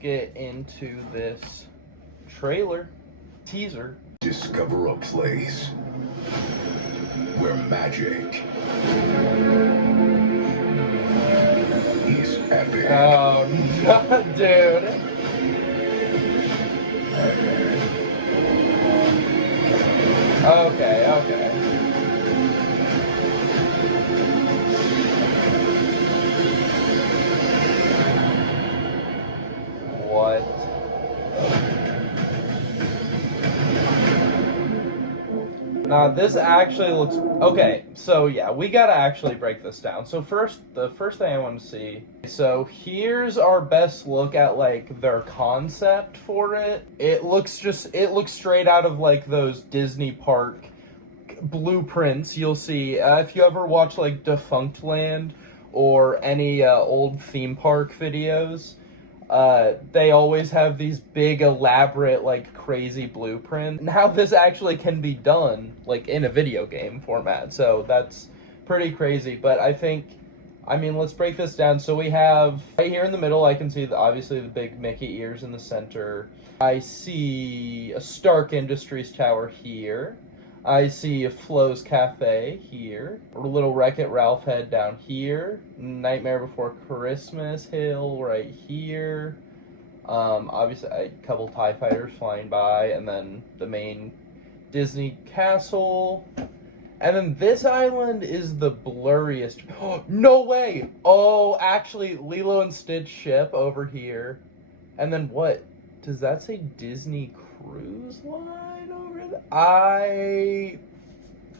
get into this trailer teaser. Discover a place where magic is epic. Oh, no, dude. Okay. What? Now this actually looks okay. So yeah, we gotta actually break this down. So the first thing I want to see. So here's our best look at like their concept for it. It looks straight out of like those Disney park blueprints you'll see. If you ever watch like Defunct Land or any old theme park videos, they always have these big, elaborate, like, crazy blueprints. And how this actually can be done, like, in a video game format. So that's pretty crazy. But I mean, let's break this down. So we have, right here in the middle, I can see, obviously, the big Mickey ears in the center. I see a Stark Industries tower here. I see a Flo's Cafe here. A little Wreck-It Ralph head down here. Nightmare Before Christmas Hill right here. Obviously, a couple TIE fighters flying by, and then the main Disney castle. And then this island is the blurriest. No way! Oh, actually, Lilo and Stitch ship over here. And then what? Does that say Disney Cruise Line over there?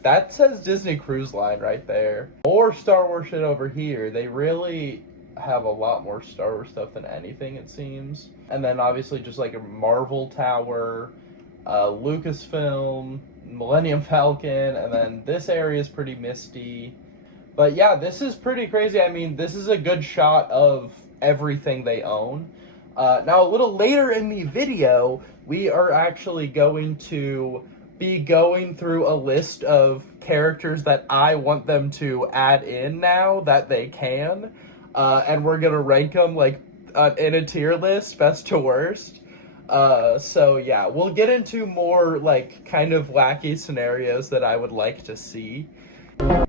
That says Disney Cruise Line right there. Or Star Wars shit over here. They really have a lot more Star Wars stuff than anything, it seems. And then obviously just like a Marvel Tower, Lucasfilm, Millennium Falcon, and then this area is pretty misty. But yeah, this is pretty crazy. I mean, this is a good shot of everything they own. Now, a little later in the video, we are actually going to be going through a list of characters that I want them to add in now that they can. And we're going to rank them like in a tier list, best to worst. So yeah, we'll get into more like kind of wacky scenarios that I would like to see.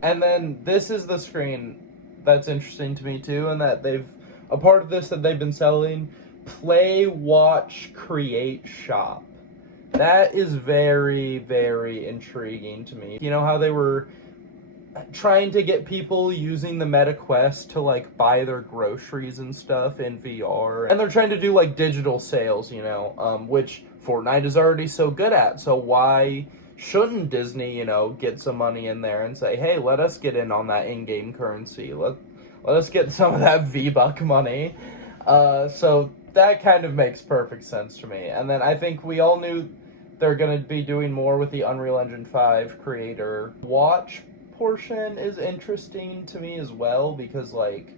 And then this is the screen that's interesting to me too, and that a part of this that they've been selling. Play, watch, create, shop. That is very, very intriguing to me. You know how they were trying to get people using the Meta Quest to like buy their groceries and stuff in VR, and they're trying to do like digital sales, you know, which Fortnite is already so good at. So why shouldn't Disney, you know, get some money in there and say, hey, let us get in on that in-game currency. Let us get some of that V-Buck money. So that kind of makes perfect sense to me. And then I think we all knew they're going to be doing more with the Unreal Engine 5 creator. Watch portion is interesting to me as well, because like,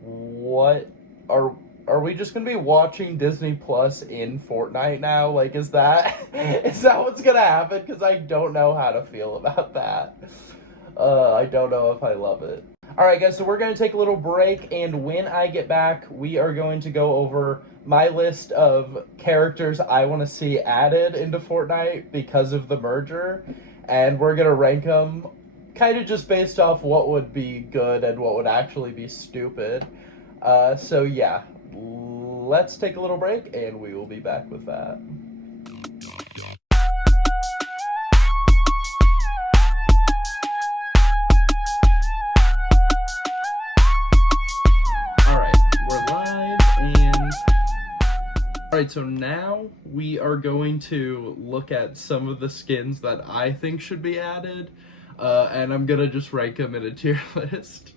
what are we just going to be watching Disney Plus in Fortnite now? Like, is that what's going to happen? Because I don't know how to feel about that. I don't know if I love it. Alright guys, so we're going to take a little break, and when I get back, we are going to go over my list of characters I want to see added into Fortnite because of the merger, and we're going to rank them kind of just based off what would be good and what would actually be stupid. So yeah, let's take a little break, and we will be back with that. Alright, so now we are going to look at some of the skins that I think should be added, and I'm gonna just rank them in a tier list.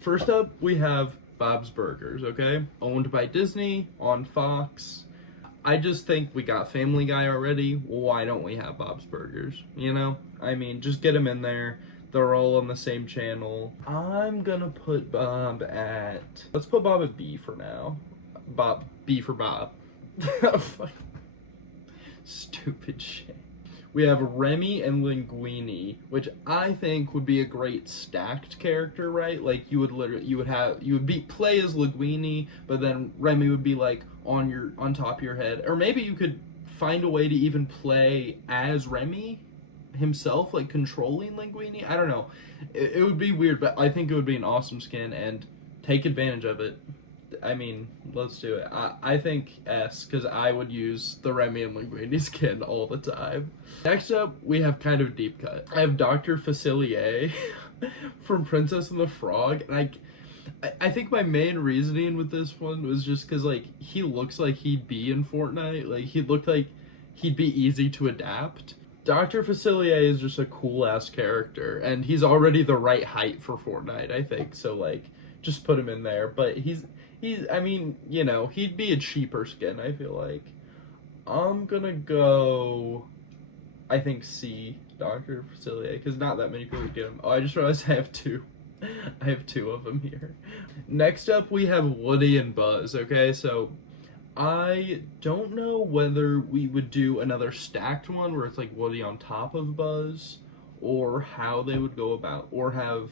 First up, we have Bob's Burgers, okay? Owned by Disney, on Fox. I just think we got Family Guy already. Well, why don't we have Bob's Burgers, you know? I mean, just get them in there. They're all on the same channel. I'm gonna put Bob at... Let's put Bob at B for now. B for Bob. Stupid shit. We have Remy and Linguini, which I think would be a great stacked character, right? Like you would play as Linguini, but then Remy would be like on top of your head, or maybe you could find a way to even play as Remy himself, like controlling Linguini. I don't know. It would be weird, but I think it would be an awesome skin, and take advantage of it. I mean, let's do it. I think S, because I would use the Remy and Linguini skin all the time. Next up, we have kind of deep cut. I have Dr. Facilier from Princess and the Frog, and I think my main reasoning with this one was just because, like, he looks like he'd be in Fortnite. Like, he looked like he'd be easy to adapt. Dr. Facilier is just a cool-ass character, and he's already the right height for Fortnite, I think. So, like, just put him in there. But he's I mean, you know, he'd be a cheaper skin, I feel like. I'm gonna go, I think, C, Dr. Facilier, because not that many people get him. Oh, I just realized I have two. I have two of them here. Next up, we have Woody and Buzz, okay? So, I don't know whether we would do another stacked one where it's like Woody on top of Buzz, or how they would go about, or have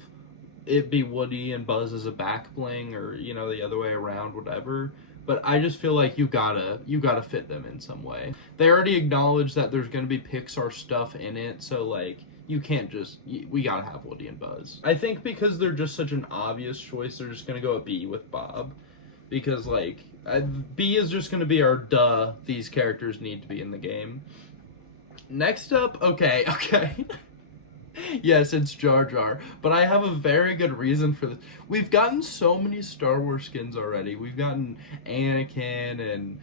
it be Woody and Buzz as a back bling, or, you know, the other way around, whatever. But I just feel like you gotta fit them in some way. They already acknowledged that there's gonna be Pixar stuff in it, so, like, you can't just, we gotta have Woody and Buzz. I think because they're just such an obvious choice, they're just gonna go a B with Bob. Because, like, B is just gonna be our duh, these characters need to be in the game. Next up, okay. Yes, it's Jar Jar, but I have a very good reason for this. We've gotten so many Star Wars skins already. We've gotten Anakin and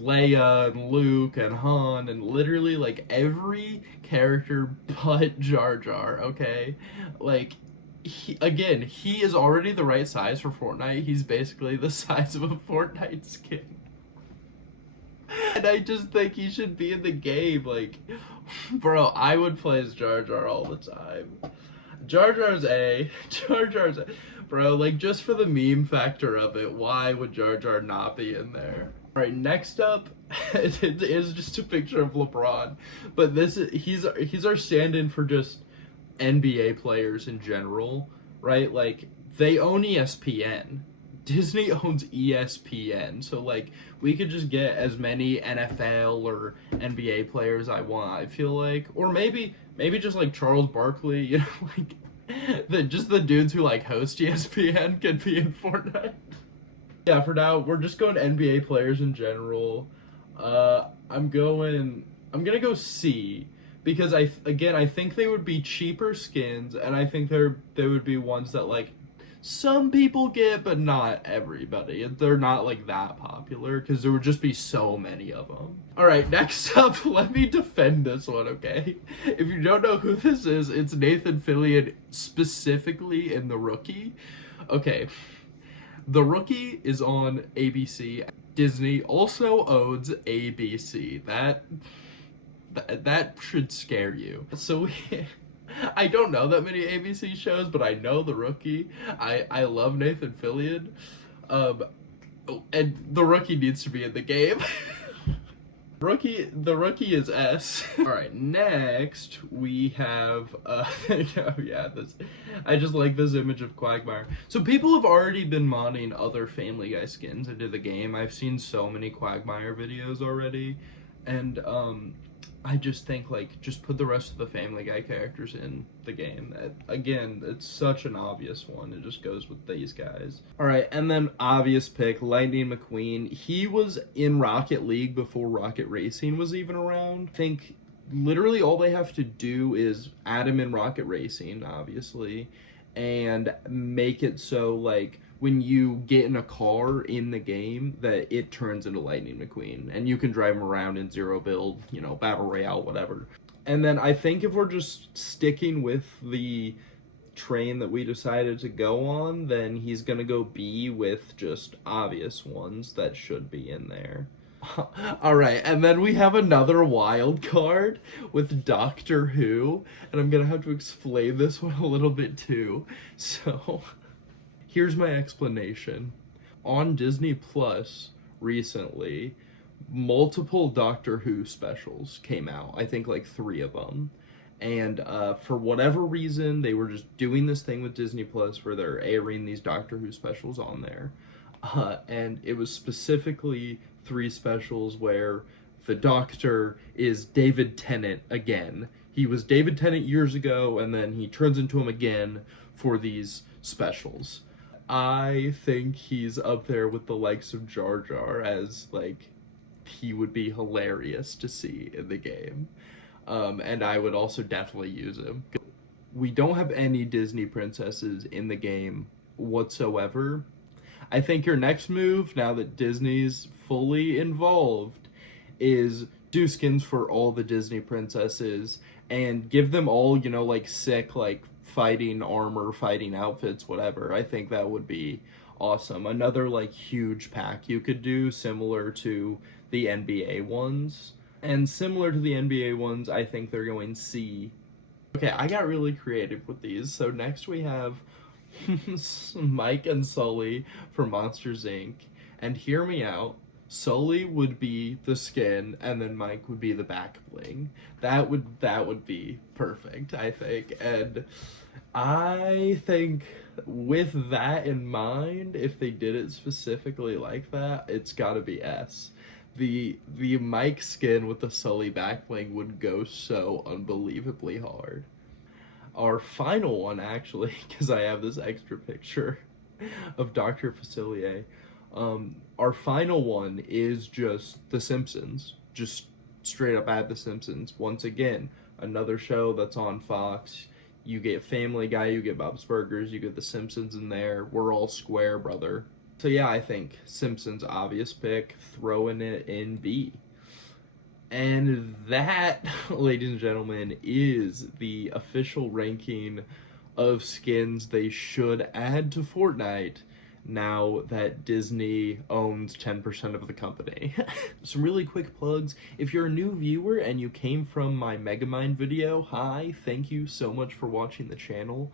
Leia and Luke and Han and literally, like, every character but Jar Jar, okay? Like, he is already the right size for Fortnite. He's basically the size of a Fortnite skin. And I just think he should be in the game, like, bro, I would play as Jar Jar all the time. Jar Jar's A. Jar Jar's A. Bro, like, just for the meme factor of it, why would Jar Jar not be in there? Alright, next up, it is just a picture of LeBron. But he's our stand-in for just NBA players in general, right? Like, they own ESPN. Disney owns ESPN, so, like, we could just get as many NFL or NBA players I want, I feel like. Or maybe just, like, Charles Barkley, you know, like, just the dudes who, like, host ESPN could be in Fortnite. Yeah, for now, we're just going NBA players in general. I'm gonna go C, because I think they would be cheaper skins, and I think they would be ones that, like, some people get, but not everybody. They're not, like, that popular, because there would just be so many of them. Alright, next up, let me defend this one, okay? If you don't know who this is, it's Nathan Fillion, specifically in The Rookie. Okay, The Rookie is on ABC. Disney also owns ABC. That should scare you. So I don't know that many ABC shows, but I know The Rookie. I love Nathan Fillion. And The Rookie needs to be in the game. The Rookie is S. Alright, next we have, I just like this image of Quagmire. So people have already been modding other Family Guy skins into the game. I've seen so many Quagmire videos already, and, I just think, like, just put the rest of the Family Guy characters in the game. Again, it's such an obvious one. It just goes with these guys. Alright, and then obvious pick, Lightning McQueen. He was in Rocket League before Rocket Racing was even around. I think literally all they have to do is add him in Rocket Racing, obviously, and make it so, like, when you get in a car in the game, that it turns into Lightning McQueen, and you can drive him around in zero build, you know, battle royale, whatever. And then I think if we're just sticking with the train that we decided to go on, then he's gonna go B with just obvious ones that should be in there. Alright, and then we have another wild card with Doctor Who, and I'm gonna have to explain this one a little bit too. So here's my explanation. On Disney Plus recently, multiple Doctor Who specials came out. I think like 3 of them. And for whatever reason, they were just doing this thing with Disney Plus where they're airing these Doctor Who specials on there. And it was specifically 3 specials where the Doctor is David Tennant again. He was David Tennant years ago, and then he turns into him again for these specials. I think he's up there with the likes of Jar Jar, as like he would be hilarious to see in the game. And I would also definitely use him. We don't have any Disney princesses in the game whatsoever. I think your next move, now that Disney's fully involved, is do skins for all the Disney princesses and give them all, you know, like sick, like fighting armor, fighting outfits, whatever. I think that would be awesome. Another like huge pack you could do, similar to the NBA ones. And similar to the NBA ones, I think they're going C. Okay, I got really creative with these. So next we have Mike and Sully for Monsters Inc. And hear me out. Sully would be the skin, and then Mike would be the back bling. That would be perfect, I think. And I think with that in mind, if they did it specifically like that, it's gotta be S. The Mike skin with the Sully back bling would go so unbelievably hard. Our final one, actually, because I have this extra picture of Dr. Facilier. Our final one is just The Simpsons. Just straight up add The Simpsons. Once again, another show that's on Fox. You get Family Guy, you get Bob's Burgers, you get The Simpsons in there. We're all square, brother. So yeah, I think Simpsons obvious pick, throwing it in B. And that, ladies and gentlemen, is the official ranking of skins they should add to Fortnite now that Disney owns 10% of the company. Some really quick plugs. If you're a new viewer and you came from my Megamind video, hi, thank you so much for watching the channel.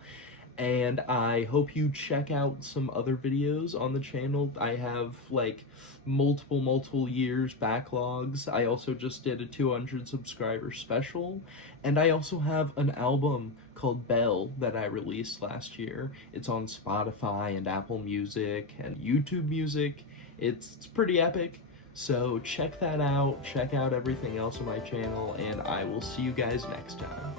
And I hope you check out some other videos on the channel. I have like multiple years backlogs. I also just did a 200 subscriber special, and I also have an album called Belle that I released last year. It's on Spotify and Apple Music and YouTube Music. It's pretty epic. So check that out, check out everything else on my channel, and I will see you guys next time.